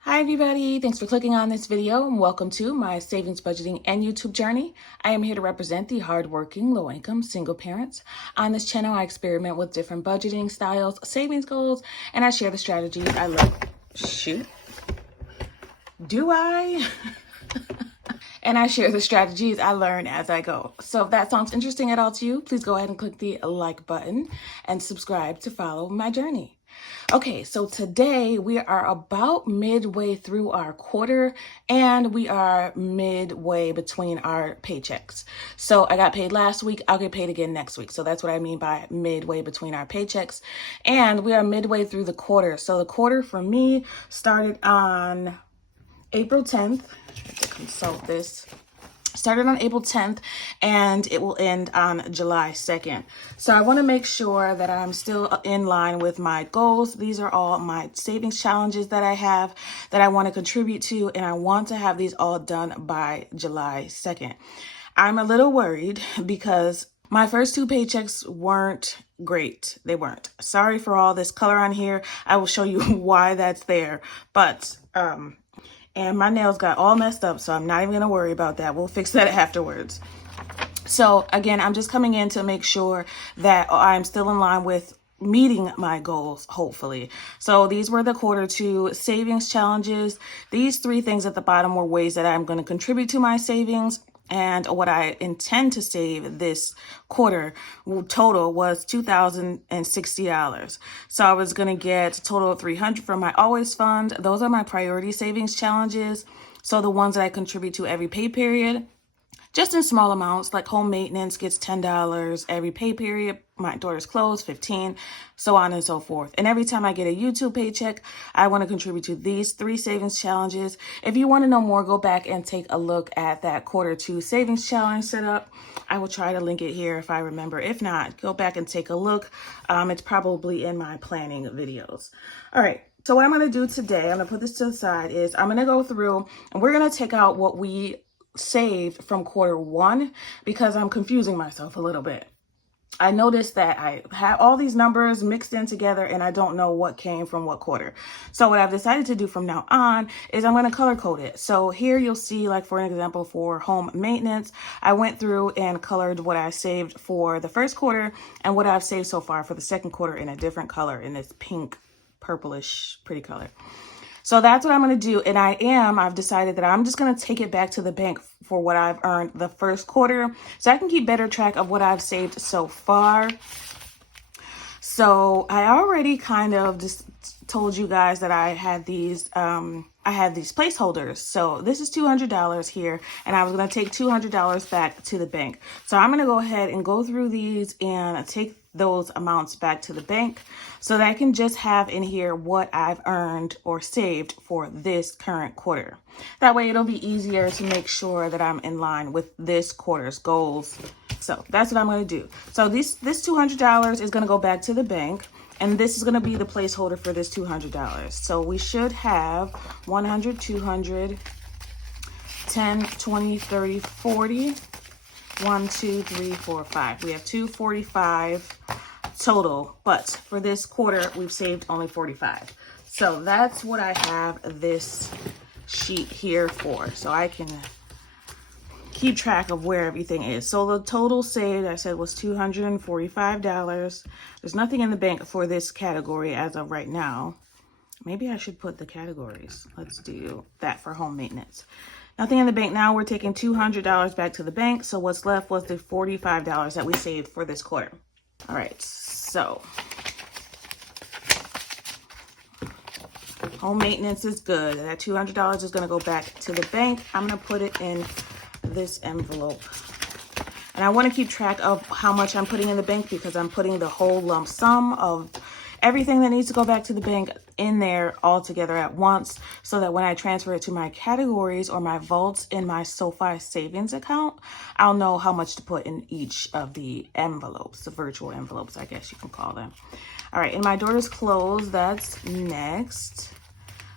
Hi everybody, thanks for clicking on this video and welcome to my savings, budgeting, and YouTube journey. I am here to represent the hardworking, low-income single parents. On this channel, I experiment with different budgeting styles, savings goals, and I share the strategies I learn. And I share the strategies I learn as I go. So if that sounds interesting at all to you, please go ahead and click the like button and subscribe to follow my journey. Okay, so today we are about midway through our quarter and we are midway between our paychecks. So I got paid last week, I'll get paid again next week. So that's what I mean by midway between our paychecks. And we are midway through the quarter. So the quarter for me started on April 10th. I have to consult this. Started on April 10th and it will end on July 2nd. So I want to make sure that I'm still in line with my goals. These are all my savings challenges that I have that I want to contribute to, and I want to have these all done by July 2nd. I'm a little worried because my first two paychecks weren't great. They weren't. Sorry for all this color on here. I will show you why that's there. But, and my nails got all messed up, so I'm not even going to worry about that. We'll fix that afterwards. So again, I'm just coming in to make sure that I'm still in line with meeting my goals, hopefully. So these were the quarter two savings challenges. These three things at the bottom were ways that I'm going to contribute to my savings. And what I intend to save this quarter total was $2,060. So I was going to get a total of $300 from my Always Fund. Those are my priority savings challenges. So the ones that I contribute to every pay period, just in small amounts, like home maintenance gets $10 every pay period. My daughter's clothes, $15, so on and so forth. And every time I get a YouTube paycheck, I want to contribute to these three savings challenges. If you want to know more, go back and take a look at that quarter two savings challenge setup. I will try to link it here if I remember. If not, go back and take a look. It's probably in my planning videos. All right. So what I'm going to do today, I'm going to put this to the side, is I'm going to go through and we're going to take out what we saved from quarter one because I'm confusing myself a little bit. I noticed that I have all these numbers mixed in together and I don't know what came from what quarter. So what I've decided to do from now on is I'm going to color code it. So here you'll see, like for an example, for home maintenance, I went through and colored what I saved for the first quarter and what I've saved so far for the second quarter in a different color, in this pink, purplish, pretty color. So that's what I'm going to do. And I've decided that I'm just going to take it back to the bank for what I've earned the first quarter, so I can keep better track of what I've saved so far. So I already kind of just told you guys that I had these placeholders. So this is $200 here, and I was going to take $200 back to the bank. So I'm going to go ahead and go through these and take those amounts back to the bank so that I can just have in here what I've earned or saved for this current quarter. That way it'll be easier to make sure that I'm in line with this quarter's goals. So that's what I'm going to do. So this $200 is going to go back to the bank, and this is going to be the placeholder for this $200. So we should have 100, 200, 10, 20, 30, 40. 1, 2, 3, 4, 5. We have 245 total, but for this quarter, we've saved only 45. So that's what I have this sheet here for, so I can keep track of where everything is. So the total saved, I said, was $245. There's nothing in the bank for this category as of right now. Maybe I should put the categories. Let's do that for home maintenance. Nothing in the bank now. We're taking $200 back to the bank. So what's left was the $45 that we saved for this quarter. All right, so home maintenance is good. That $200 is going to go back to the bank. I'm going to put it in this envelope. And I want to keep track of how much I'm putting in the bank because I'm putting the whole lump sum of everything that needs to go back to the bank in there all together at once, so that when I transfer it to my categories or my vaults in my Sofi savings account, I'll know how much to put in each of the envelopes, the virtual envelopes, I guess you can call them. All right, in my daughter's clothes, that's next.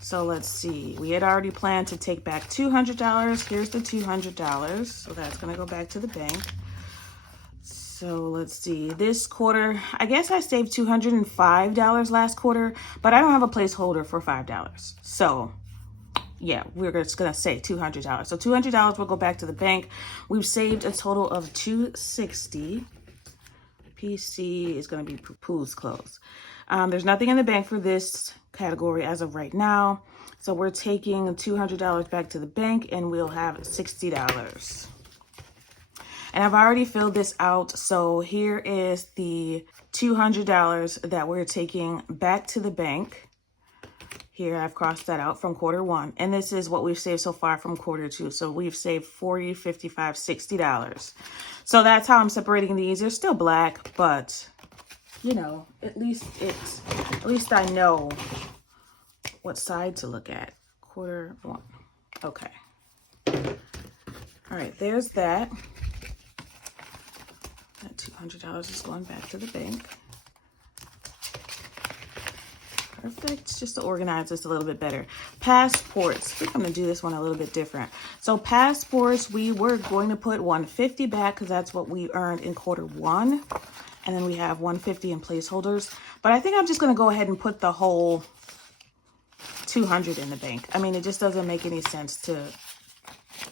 So let's see, we had already planned to take back $200. Here's the $200, so that's gonna go back to the bank. So let's see, this quarter, I guess I saved $205 last quarter, but I don't have a placeholder for $5. So yeah, we're just gonna say $200. So $200 will go back to the bank. We've saved a total of $260. PC is gonna be poo-poo's clothes. There's nothing in the bank for this category as of right now. So we're taking $200 back to the bank and we'll have $60. And I've already filled this out. So here is the $200 that we're taking back to the bank. Here, I've crossed that out from quarter one. And this is what we've saved so far from quarter two. So we've saved $40, $55, $60. So that's how I'm separating these. They're still black, but you know, at least I know what side to look at. Quarter one. Okay. All right, there's that. That $200 is going back to the bank. Perfect. Just to organize this a little bit better. Passports. I think I'm going to do this one a little bit different. So passports, we were going to put $150 back because that's what we earned in quarter one. And then we have $150 in placeholders. But I think I'm just going to go ahead and put the whole $200 in the bank. I mean, it just doesn't make any sense to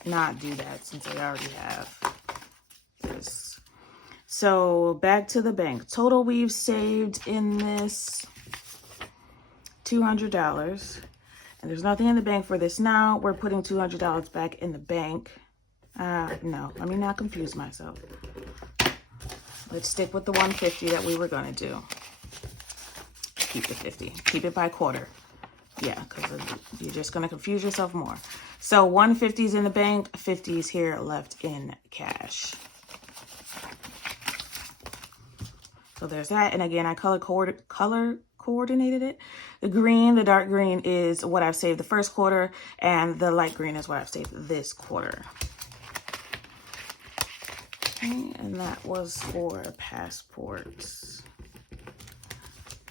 not do that since I already have this. So back to the bank. Total we've saved in this $200. And there's nothing in the bank for this now. We're putting $200 back in the bank. No, let me not confuse myself. Let's stick with the $150 that we were going to do. Keep the 50. Keep it by quarter. Yeah, because you're just going to confuse yourself more. So $150 is in the bank. $50 is here left in cash. So there's that. And again, I color coordinated it. The green, the dark green is what I've saved the first quarter. And the light green is what I've saved this quarter. Okay, and that was for passports.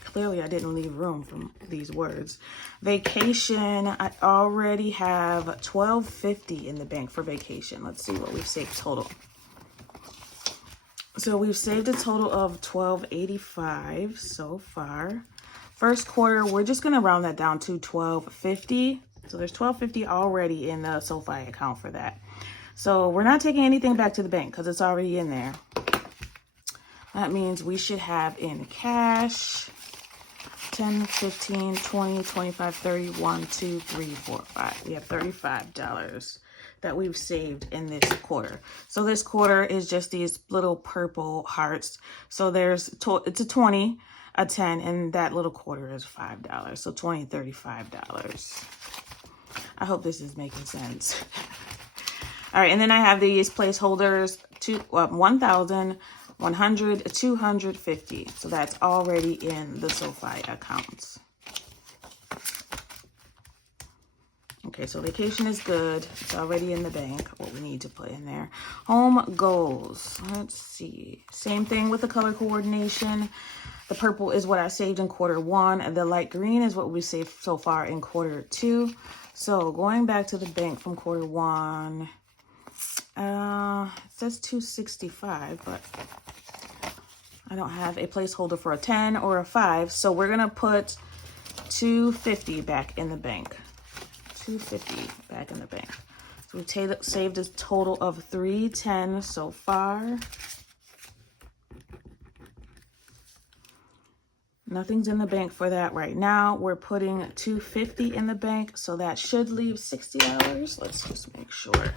Clearly, I didn't leave room for these words. Vacation, I already have $12.50 in the bank for vacation. Let's see what we've saved total. So we've saved a total of $12.85 so far. First quarter, we're just gonna round that down to $12.50. So there's $12.50 already in the Sofi account for that. So we're not taking anything back to the bank because it's already in there. That means we should have in cash 10, 15, 20, 25, 30, 1, 2, 3, 4, 5. We have $35 that we've saved in this quarter. So this quarter is just these little purple hearts. So it's a 20, a 10, and that little quarter is $5. So $20, $35. I hope this is making sense. All right, and then I have these placeholders to 1,000, 100, 250. So that's already in the Sofi accounts. Okay, so vacation is good. It's already in the bank, what we need to put in there. Home goals. Let's see. Same thing with the color coordination. The purple is what I saved in quarter one. And the light green is what we saved so far in quarter two. So going back to the bank from quarter one, it says 265, but I don't have a placeholder for a 10 or a 5. So we're going to put 250 back in the bank. 250 back in the bank. So we've saved a total of 310 so far. Nothing's in the bank for that right now. We're putting 250 in the bank, so that should leave $60. Let's just make sure.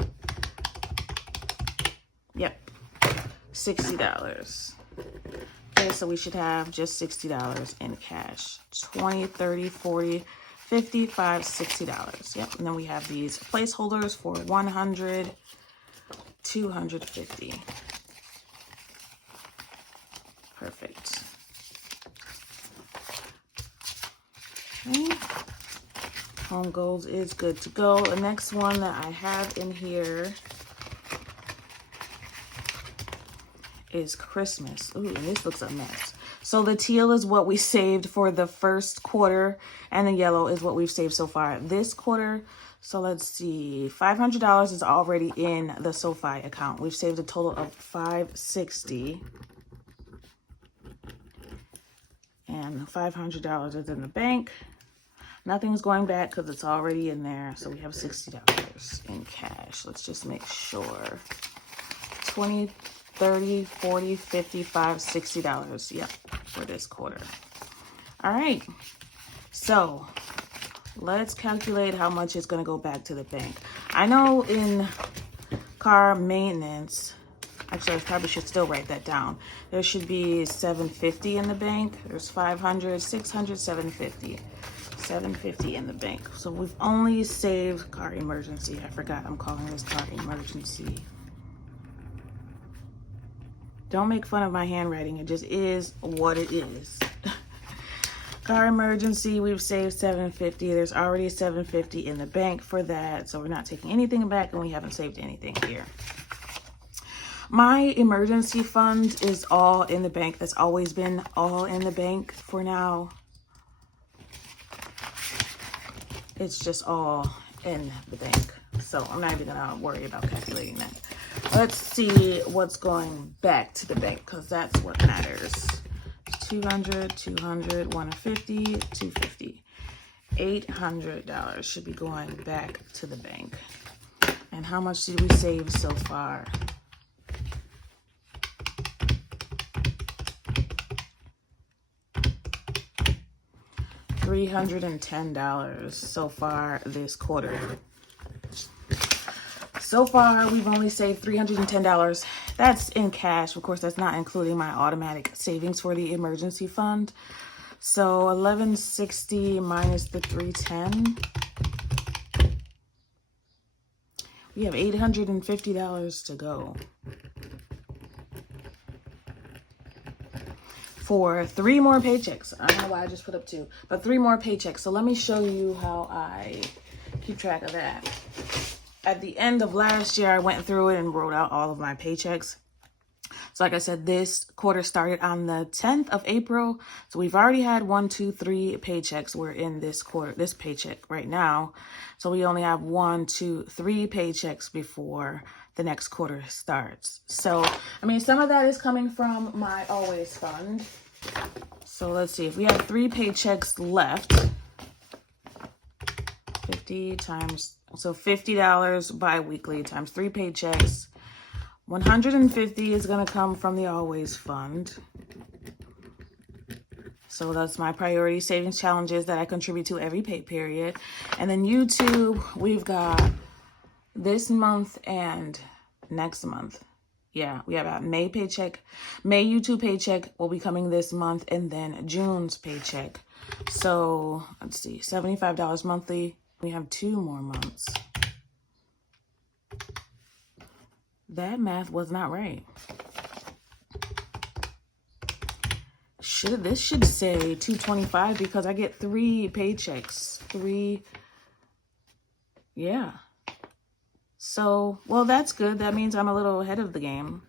Yep, $60. Okay, so we should have just $60 in cash. 20, 30, 40, 55, $60. Yep, and then we have these placeholders for 100, 250. Perfect. Okay. Home goals is good to go. The next one that I have in here is Christmas. Ooh, and this looks a mess. So the teal is what we saved for the first quarter, and the yellow is what we've saved so far this quarter. So let's see, $500 is already in the Sofi account. We've saved a total of $560. And $500 is in the bank. Nothing's going back because it's already in there. So we have $60 in cash. Let's just make sure. 20, 30, 40, 55, $60. Yep, for this quarter. All right. So let's calculate how much is going to go back to the bank. I know in car maintenance, actually I probably should still write that down. There should be $750 in the bank. There's $500, $600, $750. $750 in the bank. So we've only saved car emergency. I forgot I'm calling this car emergency. Don't make fun of my handwriting. It just is what it is. Car emergency, we've saved $750. There's already $750 in the bank for that. So we're not taking anything back and we haven't saved anything here. My emergency fund is all in the bank. That's always been all in the bank for now. It's just all in the bank. So I'm not even gonna worry about calculating that. Let's see what's going back to the bank because that's what matters. 200, 200, 150, 250. $800 should be going back to the bank. And how much did we save so far? $310 so far this quarter. So far, we've only saved $310. That's in cash. Of course, that's not including my automatic savings for the emergency fund. So $1160 minus the $310. We have $850 to go. For 3 more paychecks. I don't know why I just put up 2, but 3 more paychecks. So let me show you how I keep track of that. At the end of last year, I went through it and wrote out all of my paychecks. So like I said, this quarter started on the 10th of April. So we've already had 1, 2, 3 paychecks. We're in this quarter, this paycheck right now. So we only have 1, 2, 3 paychecks before the next quarter starts. So, I mean, some of that is coming from my always fund. So let's see, if we have 3 paychecks left, 50 times, so $50 bi-weekly times 3 paychecks. 150 is going to come from the always fund. So that's my priority savings challenges that I contribute to every pay period. And then YouTube, we've got this month and next month. Yeah, we have a May paycheck. May YouTube paycheck will be coming this month, and then June's paycheck. So let's see, $75 monthly. We have 2 more months. That math was not right. This should say $225 because I get 3 paychecks. 3. Yeah. So, well, that's good. That means I'm a little ahead of the game.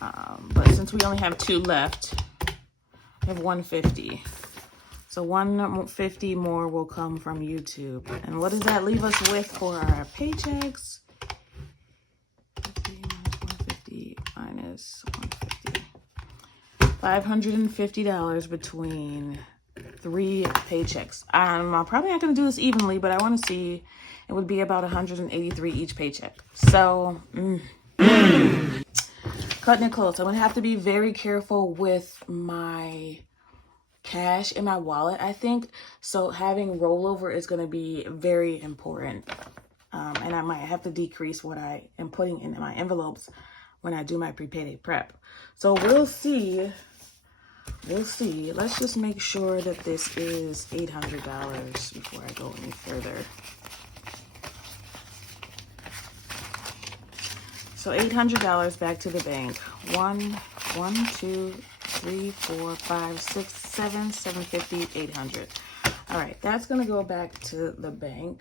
But since we only have 2 left, I have 150. So 150 more will come from YouTube. And what does that leave us with for our paychecks? 50 minus 150. $550 between 3 paychecks. I'm probably not going to do this evenly, but I want to see. It would be about $183 each paycheck. So, cutting it close. I'm going to have to be very careful with my cash in my wallet, I think. So having rollover is going to be very important. And I might have to decrease what I am putting in my envelopes when I do my pre-payday prep. So we'll see. We'll see. Let's just make sure that this is $800 before I go any further. So $800 back to the bank. 1, 2, 3, 4, 5, 6, 7, 750, 800. All right, that's gonna go back to the bank.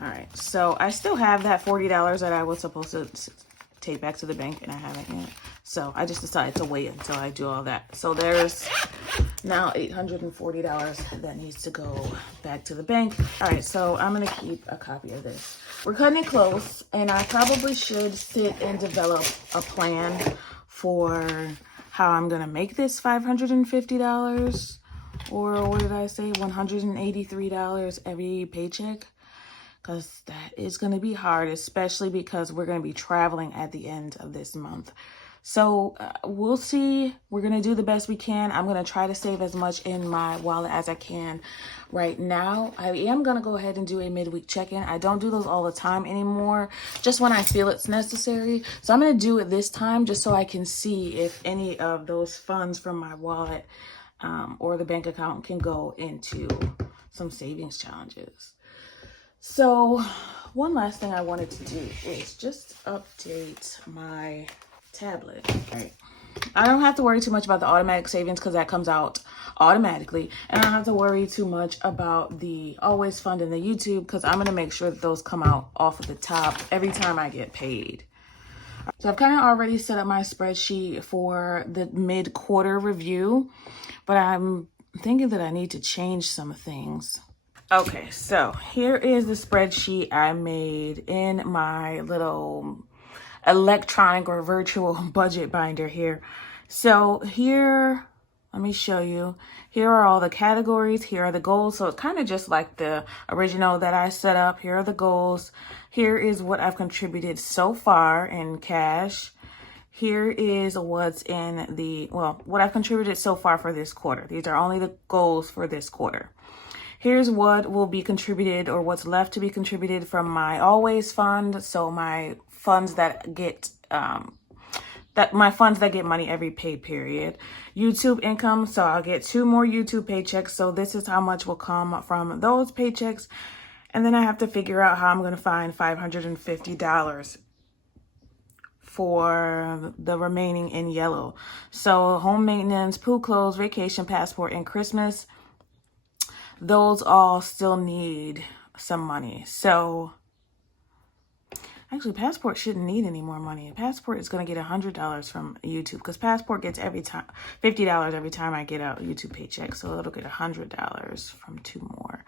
All right, so I still have that $40 that I was supposed to take back to the bank, and I haven't yet. So I just decided to wait until I do all that. So there's now $840 that needs to go back to the bank. All right, so I'm gonna keep a copy of this. We're cutting it close, and I probably should sit and develop a plan for how I'm gonna make this $550. or what did I say, $183 every paycheck, because that is going to be hard, especially because we're going to be traveling at the end of this month. So we'll see. We're going to do the best we can. I'm going to try to save as much in my wallet as I can right now. I am going to go ahead and do a midweek check-in. I don't do those all the time anymore, just when I feel it's necessary. So I'm going to do it this time just so I can see if any of those funds from my wallet or the bank account can go into some savings challenges. So one last thing I wanted to do is just update my tablet. All right. I don't have to worry too much about the automatic savings because that comes out automatically. And I don't have to worry too much about the always fund and the YouTube because I'm going to make sure that those come out off of the top every time I get paid. So I've kind of already set up my spreadsheet for the mid-quarter review, but I'm thinking that I need to change some things. Okay, so here is the spreadsheet I made in my little electronic or virtual budget binder here. So here, let me show you. Here are all the categories. Here are the goals. So it's kind of just like the original that I set up. Here are the goals. Here is what I've contributed so far in cash. Here is what's in the, well, what I've contributed so far for this quarter. These are only the goals for this quarter. Here's what will be contributed or what's left to be contributed from my always fund. So my funds that get my funds that get money every pay period. YouTube income, so I'll get 2 more YouTube paychecks. So this is how much will come from those paychecks. And then I have to figure out how I'm going to find $550 for the remaining in yellow. So home maintenance, pool clothes, vacation, passport, and Christmas. Those all still need some money. So actually, Passport shouldn't need any more money. Passport is going to get $100 from YouTube because Passport gets $50 every time I get a YouTube paycheck. So it'll get $100 from 2 more.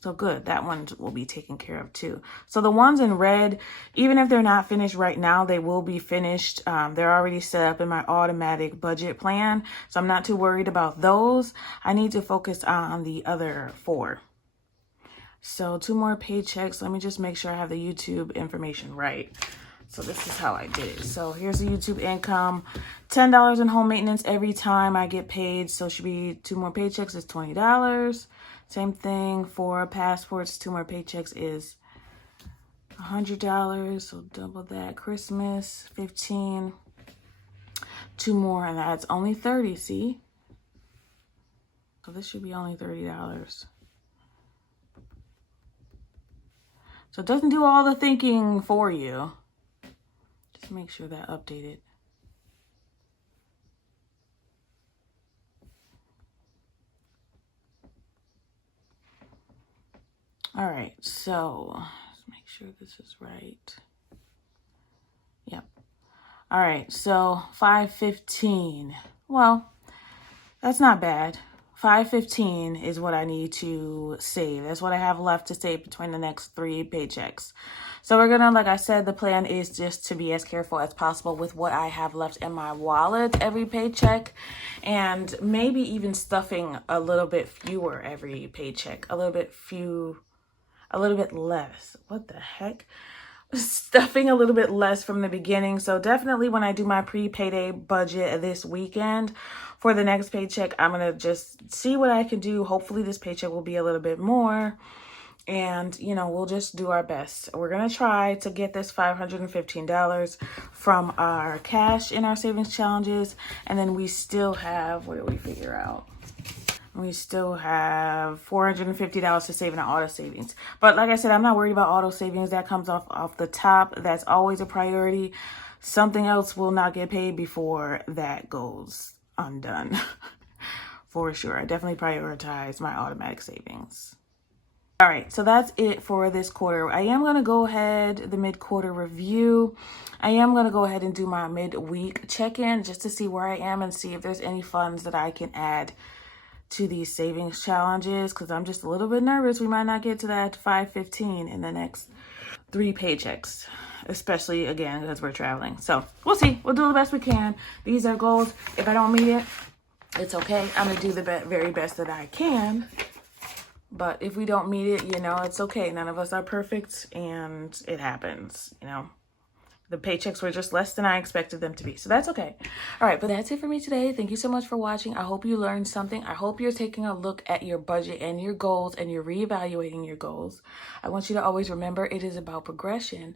So good. That one will be taken care of too. So the ones in red, even if they're not finished right now, they will be finished. They're already set up in my automatic budget plan. So I'm not too worried about those. I need to focus on the other 4. So 2 more paychecks. Let me just make sure I have the YouTube information right. So this is how I did it. So here's the YouTube income. $10 in home maintenance every time I get paid. So it should be 2 more paychecks is $20. Same thing for passports. 2 more paychecks is $100. So double that. Christmas, 15. 2 more, and that's only 30. See? So this should be only $30. So it doesn't do all the thinking for you. Just make sure that updated. All right, so let's make sure this is right. Yep. All right, so 515. Well, that's not bad. 515 is what I need to save. That's what I have left to save between the next 3 paychecks. So we're gonna, like I said, the plan is just to be as careful as possible with what I have left in my wallet every paycheck, and maybe even stuffing a little bit fewer every paycheck, a little bit less. What the heck? Stuffing a little bit less from the beginning. So definitely when I do my pre-payday budget this weekend for the next paycheck, I'm going to just see what I can do. Hopefully this paycheck will be a little bit more. And, you know, we'll just do our best. We're going to try to get this $515 from our cash in our savings challenges. And then we still have, what did we figure out? We still have $450 to save in our auto savings. But like I said, I'm not worried about auto savings. That comes off the top. That's always a priority. Something else will not get paid before that goes undone. For sure. I definitely prioritize my automatic savings. All right, so that's it for this quarter. I am going to go ahead, the mid-quarter review. I am going to go ahead and do my mid-week check-in just to see where I am and see if there's any funds that I can add to these savings challenges, because I'm just a little bit nervous we might not get to that 515 in the next 3 paychecks, especially again because we're traveling. So we'll see. We'll do the best we can. These are goals. If I don't meet it, It's okay. I'm going to do the very best that I can. But if we don't meet it, you know, it's okay. None of us are perfect, and it happens, you know. The paychecks were just less than I expected them to be. So that's okay. All right, but that's it for me today. Thank you so much for watching. I hope you learned something. I hope you're taking a look at your budget and your goals, and you're reevaluating your goals. I want you to always remember it is about progression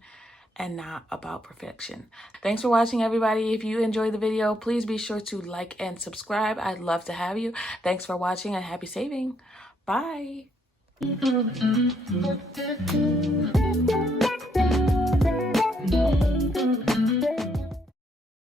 and not about perfection. Thanks for watching, everybody. If you enjoyed the video, please be sure to like and subscribe. I'd love to have you. Thanks for watching, and happy saving. Bye.